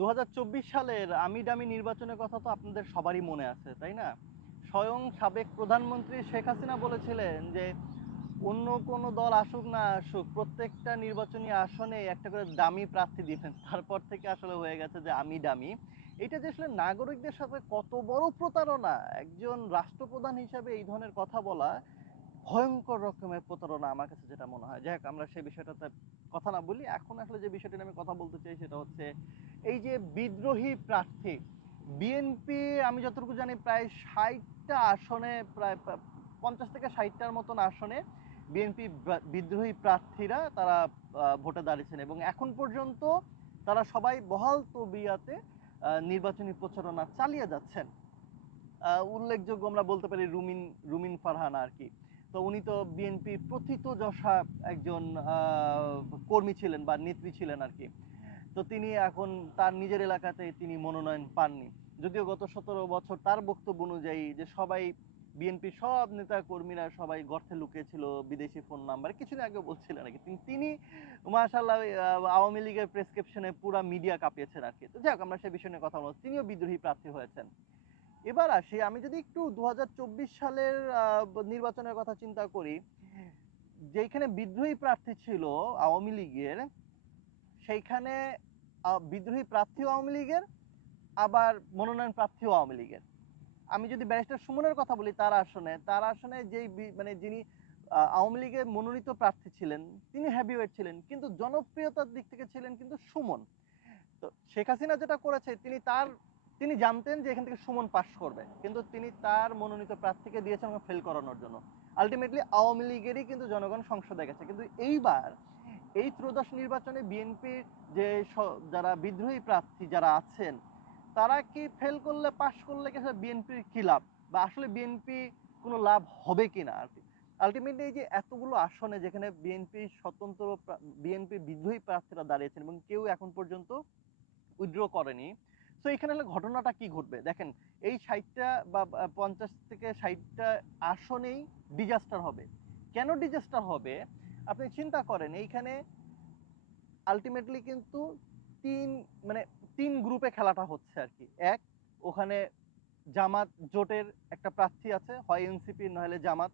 ২০২৪ সালের আমি ডামি নির্বাচনের কথা তো আপনাদের সবারই মনে আছে, তাই না? স্বয়ং সাবেক প্রধানমন্ত্রী শেখ হাসিনা বলেছিলেন যে অন্য কোনো দল আসুক না আসুক প্রত্যেকটা নির্বাচনী আসনে একটা করে দামি প্রার্থী দিবেন। তারপর থেকে আসলে হয়ে গেছে যে আমি ডামি। এটা যে আসলে নাগরিকদের সাথে কত বড় প্রতারণা, একজন রাষ্ট্রপ্রধান হিসাবে এই ধরনের কথা বলা ভয়ঙ্কর রকমের প্রতারণা আমার কাছে যেটা মনে হয়। যাই হোক, আমরা সেই বিষয়টাতে কথা না বলি। এখন আসলে যে বিষয়টা নিয়ে আমি কথা বলতে চাই সেটা হচ্ছে এই যে বিদ্রোহী প্রার্থী। বিএনপি আমি যতটুকু জানি প্রায় ৬০টা আসনে, প্রায় ৫০ থেকে ৬০টার মতন আসনে বিএনপি বিদ্রোহী প্রার্থীরা তারা ভোটে দাঁড়িয়েছেন এবং এখন পর্যন্ত তারা সবাই বহাল তবিয়াতে নির্বাচনী প্রচারণা চালিয়ে যাচ্ছেন। উল্লেখযোগ্য আমরা বলতে পারি রুমিন রুমিন ফারহানা আর কি। তো উনি তো বিএনপির প্রথিতযশা একজন কর্মী ছিলেন বা নেত্রী ছিলেন আর কি। তো তিনি এখন তার নিজের এলাকাতে তিনি মনোনয়ন পাননি, যদিও গত ১৭ বছর তার বক্তব্য অনুযায়ী যে সবাই বিএনপির সব নেতা কর্মীরা সবাই গর্তে লুকিয়েছিল বিদেশি ফোন নাম্বার, কিছুদিন আগে বলছিলেন আর কি। তিনি মাশাআল্লাহ আওয়ামী লীগের প্রেসক্রিপশনে পুরা মিডিয়া কাঁপিয়েছেন আর কি। তো যাই হোক, আমরা সেই বিষয় নিয়ে কথা বলবো। তিনিও বিদ্রোহী প্রার্থী হয়েছেন। এবার আসি, আমি যদি একটু ২০২৪ সালের নির্বাচনের কথা চিন্তা করি, যেখানে বিদ্রোহী প্রার্থী ছিল আওয়ামী লীগের, সেইখানে বিদ্রোহী প্রার্থীও আওয়ামী লীগের, আবার মনোনয়ন প্রার্থীও আওয়ামী লীগের। আমি যদি ব্যারিস্টার সুমনের কথা বলি, তার আসনে যেই মানে যিনি আওয়ামী লীগের মনোনীত প্রার্থী ছিলেন, তিনি হেভিওয়েট ছিলেন, কিন্তু জনপ্রিয়তার দিক থেকে ছিলেন কিন্তু সুমন। তো শেখ হাসিনা যেটা করেছে, তিনি জানতেন যে এখান থেকে সুমন পাশ করবে, কিন্তু তিনি তার মনোনীত প্রার্থীকে দিয়েছেন ফেল করানোর জন্য। আলটিমেটলি আওয়ামী লীগেরই কিন্তু জনগণ সংসদে গেছে। কিন্তু এইবার এই ত্রয়োদশ নির্বাচনে বিএনপির যে যারা বিদ্রোহী প্রার্থী যারা আছেন, তারা কি ফেল করলে পাশ করলে কি বিএনপির কি লাভ, বা আসলে বিএনপি কোনো লাভ হবে কিনা আর কি। আলটিমেটলি এই যে এতগুলো আসনে যেখানে বিএনপি বিদ্রোহী প্রার্থীরা দাঁড়িয়েছেন এবং কেউ এখন পর্যন্ত উইথড্র করেনি। সো এখানে হলে ঘটনাটা কি ঘটবে দেখেন, এই ৬০টা বা ৫০ থেকে ৬০টা আসনেই ডিজাস্টার হবে। কেন ডিজাস্টার হবে? আপনি চিন্তা করেন, এইখানে আলটিমেটলি কিন্তু তিন মানে তিন গ্রুপে খেলাটা হচ্ছে আর কি। এক, ওখানে জামাত জোটের একটা প্রার্থী আছে, হয় এনসিপি নইলে জামাত,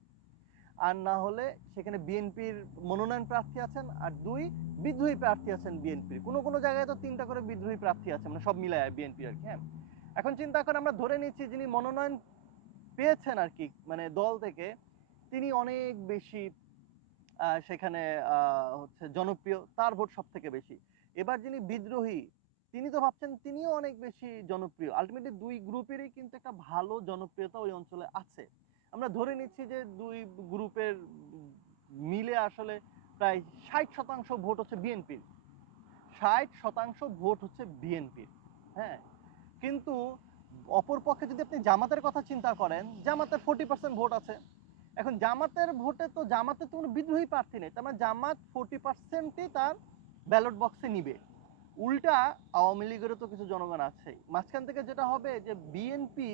আর না হলে সেখানে বিএনপির মনোনয়ন প্রার্থী আছেন, আর দুই, বিদ্রোহী প্রার্থী আছেন বিএনপির। কোনো কোনো জায়গায় তো ৩টা করে বিদ্রোহী প্রার্থী আছে, মানে সব মিলায় বিএনপি আর কি। হ্যাঁ, এখন চিন্তা করে আমরা ধরে নিচ্ছি যিনি মনোনয়ন পেয়েছেন আর কি, মানে দল থেকে, তিনি অনেক বেশি সেখানে হচ্ছে জনপ্রিয়, তার ভোট সব থেকে বেশি। এবার যিনি বিদ্রোহী, তিনি তো ভাবছেন তিনিও অনেক বেশি জনপ্রিয়। আলটিমেটলি দুই গ্রুপেরই কিন্তু একটা ভালো জনপ্রিয়তা ওই অঞ্চলে আছে। আমরা ধরে নিচ্ছি যে দুই গ্রুপের মিলে আসলে প্রায় ৬০% ভোট হচ্ছে বিএনপির। ৬০% ভোট হচ্ছে বিএনপির। হ্যাঁ, কিন্তু অপরপক্ষে যদি আপনি জামাতের কথা চিন্তা করেন, জামাতের 40% ভোট আছে। এখন জামাতের ভোটে তো জামাতের তো কোনো বিদ্রোহী প্রার্থী নেই, তার মানে জামাত 40%ই তার ব্যালট বক্সে নিবে। উল্টা আওয়ামী লীগেরও তো কিছু জনগণ আছে মাঝখান থেকে, যেটা হবে যে বিএনপি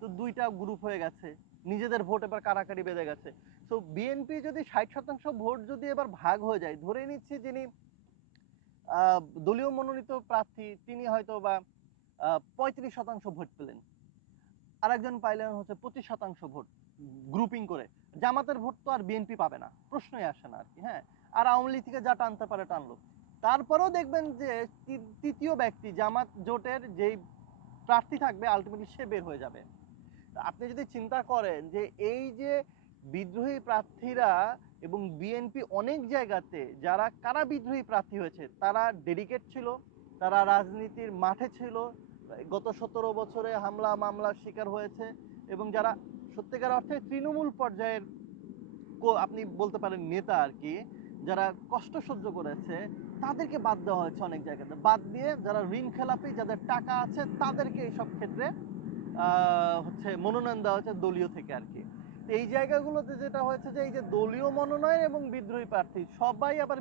তো দুইটা গ্রুপ হয়ে গেছে, নিজেদের ভোট এবার কারাকারি বেঁধে গেছে। তো বিএনপি যদি ৬০% ভোট যদি এবার ভাগ হয়ে যায়, ধরে নিচ্ছি যিনি দলীয় মনোনীত প্রার্থী তিনি হয়তো বা ৩৫% ভোট পেলেন, আরেকজন পাইলেন হচ্ছে 25% ভোট, গ্রুপিং করে। জামাতের ভোট তো আর বিএনপি পাবে না, প্রশ্নই আসে না আর কি। হ্যাঁ, আর আওয়ামী লীগ থেকে যা টানতে পারে টানলো। তারপরেও দেখবেন যে তৃতীয় ব্যক্তি জামাত জোটের যেই প্রার্থী থাকবে আলটিমেটলি সে বের হয়ে যাবে। আপনি যদি চিন্তা করেন যে এই যে বিদ্রোহী প্রার্থীরা এবং বিএনপি অনেক জায়গাতে যারা কারা বিদ্রোহী প্রার্থী হয়েছে, তারা ডেডিকেট ছিল, তারা রাজনীতির মাঠে ছিল, গত ১৭ বছরে হামলা মামলার শিকার হয়েছে, এবং যারা সত্যিকার অর্থে তৃণমূল পর্যায়ের আপনি বলতে পারেন নেতা আর কি, যারা কষ্ট সহ্য করেছে, তাদেরকে বাদ দেওয়া হয়েছে অনেক জায়গাতে। বাদ দিয়ে যারা ঋণ খেলাপি, যাদের টাকা আছে, তাদেরকে এইসব ক্ষেত্রে হচ্ছে মনোনয়ন দেওয়া হয়েছে দলীয় থেকে আর কি। তো এই জায়গাগুলোতে যেটা হয়েছে যে এই যে দলীয় মনোনয়ন এবং বিদ্রোহী প্রার্থী সবাই আবার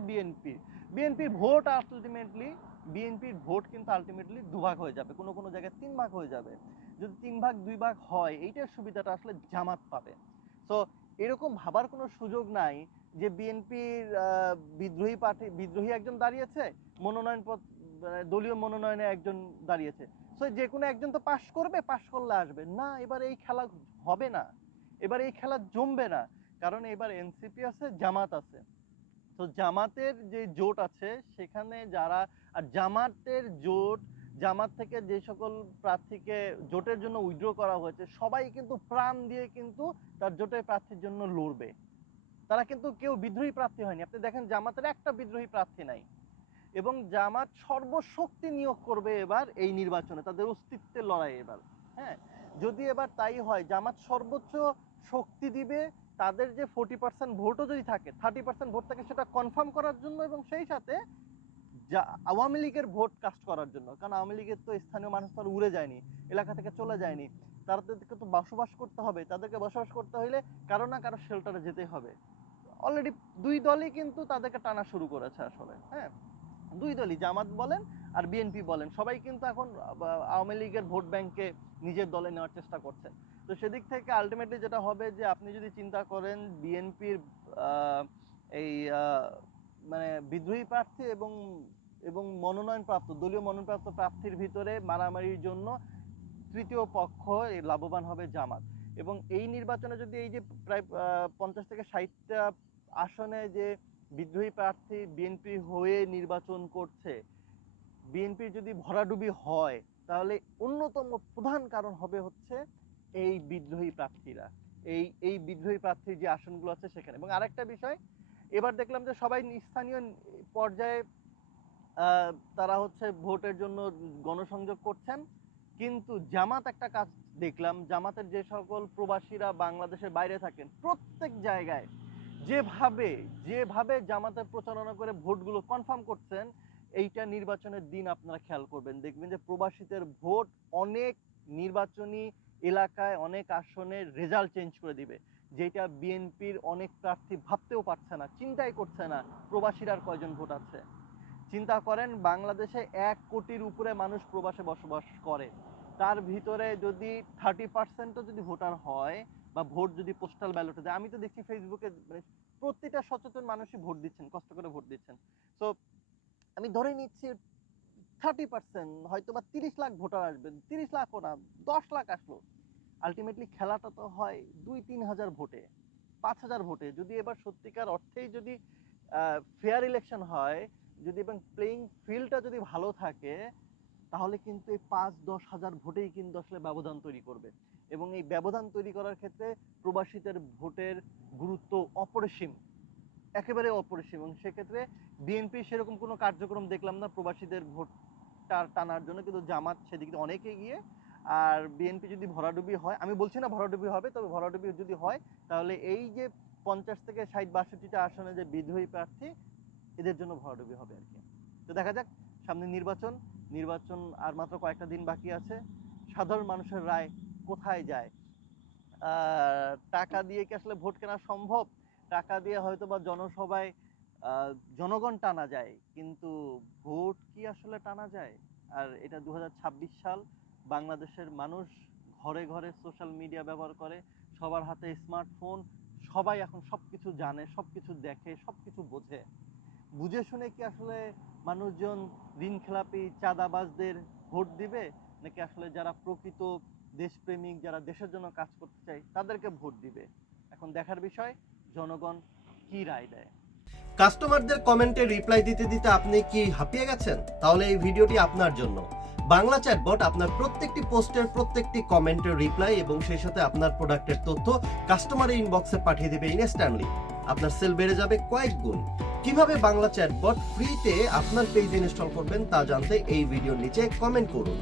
বিএনপির ভোট আলটিমেটলি, বিএনপির ভোট কিন্তু আলটিমেটলি দুভাগ হয়ে যাবে, কোনো কোনো জায়গায় ৩ ভাগ হয়ে যাবে। যদি ৩ ভাগ ২ ভাগ হয়, এইটার সুবিধাটা আসলে জামাত পাবে। তো এরকম ভাবার কোনো সুযোগ নাই যে বিএনপির বিদ্রোহী একজন দাঁড়িয়েছে, মনোনয়ন দলীয় মনোনয়নে একজন দাঁড়িয়েছে, সো যে কোনো একজন তো পাশ করবে, পাশ করলে আসবে না। এবার এই খেলা হবে না, এবার এই খেলা জমবে না, কারণ এবার এনসিপি আছে, জামাত আছে। তো জামাতের যে জোট আছে সেখানে যারা, আর জামাতের জোট, জামাত থেকে যে সকল প্রার্থীকে জোটের জন্য উইথড্র করা হয়েছে সবাই কিন্তু প্রাণ দিয়ে কিন্তু তার জোটের প্রার্থীর জন্য লড়বে। তারা কিন্তু কেউ বিদ্রোহী প্রার্থী হয়নি। আপনি দেখেন জামাতের একটা বিদ্রোহী প্রার্থী নাই, এবং জামাত সর্বশক্তি নিয়োগ করবে এবার এই নির্বাচনে, তাদের অস্তিত্বের লড়াই এবার। হ্যাঁ, যদি এবার তাই হয়, জামাত সর্বোচ্চ শক্তি দিবে তাদের যে 40% ভোটও যদি থাকে, 30% ভোট থাকে সেটা কনফার্ম করার জন্য, এবং সেই সাথে আওয়ামী লীগের ভোট কাস্ট করার জন্য। কারণ আওয়ামী লীগের তো স্থানীয় মানুষ তো উড়ে যায়নি, এলাকা থেকে চলে যায়নি, তাদেরকে তো বসবাস করতে হবে। তাদেরকে বসবাস করতে হইলে কারো না কারো শেল্টারে যেতে হবে। অলরেডি দুই দলই কিন্তু তাদেরকে টানা শুরু করেছে আসলে। হ্যাঁ, দুই দলই, জামাত বলেন আর বিএনপি বলেন, সবাই কিন্তু এখন আওয়ামী লীগের ভোট ব্যাংকে নিজের দলে নেওয়ার চেষ্টা করছেন। তো সেদিক থেকে আলটিমেটলি যেটা হবে যে আপনি যদি চিন্তা করেন বিএনপির এই মানে বিদ্রোহী প্রার্থী এবং এবং মনোনয়নপ্রাপ্ত, দলীয় মনোনয়নপ্রাপ্ত প্রার্থীর ভিতরে মারামারির জন্য তৃতীয় পক্ষ লাভবান হবে জামাত। এবং এই নির্বাচনে যদি এই যে প্রায় 50 থেকে 60টা আসনে যে বিদ্রোহী প্রার্থী বিএনপি হয়ে নির্বাচন করছে, বিএনপির যদি ভরাডুবি হয় তাহলে অন্যতম প্রধান কারণ হবে হচ্ছে এই বিদ্রোহী প্রার্থীরা, এই বিদ্রোহী প্রার্থীর যে আসনগুলো আছে সেখানে। এবং আরেকটা বিষয়, এবার দেখলাম যে সবাই স্থানীয় পর্যায়ে তারা হচ্ছে ভোটের জন্য গণসংযোগ করছেন, কিন্তু জামাত একটা কাজ দেখলাম, জামাতের যে সকল প্রবাসীরা বাংলাদেশের বাইরে থাকেন প্রত্যেক জায়গায় যেভাবে যেভাবে জামাতের প্রচারণা করে ভোটগুলো কনফার্ম করছেন, এইটা নির্বাচনের দিন আপনারা খেয়াল করবেন, দেখবেন যে প্রবাসীদের ভোট অনেক নির্বাচনী এলাকায় অনেক আসনে রেজাল্ট চেঞ্জ করে দিবে, যেটা বিএনপির অনেক প্রার্থী ভাবতেও পারছে না, চিন্তাই করছে না প্রবাসীরা আর কয়জন ভোট আছে। চিন্তা করেন বাংলাদেশে 1 কোটির উপরে মানুষ প্রবাসে বসবাস করে, তার ভিতরে যদি 30%ও যদি ভোটার হয় বা ভোট যদি পোস্টাল ব্যালটে দেয়, আমি তো দেখছি ফেসবুকে মানে প্রতিটা সচেতন মানুষই ভোট দিচ্ছেন, কষ্ট করে ভোট দিচ্ছেন। তো আমি ধরে নিচ্ছি 30% হয়তো বা 30 লাখ ভোটার আসবেন, 30 লাখও না, 10 লাখ আসলো, আলটিমেটলি খেলাটা তো হয় 2-3 হাজার ভোটে, 5,000 ভোটে। যদি এবার সত্যিকার অর্থেই যদি ফেয়ার ইলেকশন হয়, যদি এবং প্লেইং ফিল্ডটা যদি ভালো থাকে, তাহলে কিন্তু এই 5-10 হাজার ভোটেই কিন্তু আসলে ব্যবধান তৈরি করবে। এবং এই ব্যবধান তৈরি করার ক্ষেত্রে প্রবাসীদের ভোটের গুরুত্ব অপরিসীম, একেবারে অপরিসীম। এবং সেক্ষেত্রে বিএনপি সেরকম কোনো কার্যক্রম দেখলাম না প্রবাসীদের ভোটটা টানার জন্য, কিন্তু জামাত সেদিকে অনেক এগিয়ে। আর বিএনপি যদি ভরাডুবি হয়, আমি বলছি না ভরাডুবি হবে, তবে ভরাডুবি যদি হয় তাহলে এই যে 50 থেকে 60-62টা আসনে যে বিদ্রোহী প্রার্থী, এদের জন্য ভরাডুবি হবে আর কি। তো দেখা যাক, সামনে নির্বাচন আর মাত্র কয়েকটা দিন বাকি আছে, সাধারণ মানুষের রায় কোথায় যায়। টাকা দিয়ে কি আসলে ভোট কেনা সম্ভব? টাকা দিয়ে হয়তো বা জনসভায় জনগণ টানা যায়, কিন্তু ভোট কি আসলে টানা যায়? আর এটা 2026 সাল, বাংলাদেশের মানুষ ঘরে ঘরে সোশ্যাল মিডিয়া ব্যবহার করে, সবার হাতে স্মার্টফোন, সবাই এখন সবকিছু জানে, সবকিছু দেখে, সবকিছু বোঝে। বুঝে শুনে কি আসলে মানুষজন ঋণখেলাপি চাঁদাবাজদের ভোট দিবে, নাকি আসলে যারা প্রকৃত দেশপ্রেমিক, যারা দেশের জন্য কাজ করতে চায় তাদেরকে ভোট দিবে? এখন দেখার বিষয় জনগণ কি রায় দেয়। কাস্টমারদের কমেন্টে রিপ্লাই দিতে দিতে আপনি কি হাঁপিয়ে গেছেন? তাহলে এই ভিডিওটি আপনার জন্য। বাংলা চ্যাটবট আপনার প্রত্যেকটি পোস্টের প্রত্যেকটি কমেন্টের রিপ্লাই এবং সেই সাথে আপনার প্রোডাক্টের তথ্য কাস্টমারের ইনবক্সে পাঠিয়ে দেবে ইনস্ট্যান্টলি। আপনার সেল বেড়ে যাবে কয়েক গুণ। কিভাবে বাংলা চ্যাটবট ফ্রিতে আপনার পেজ ইনস্টল করবেন তা জানতে এই ভিডিওর নিচে কমেন্ট করুন।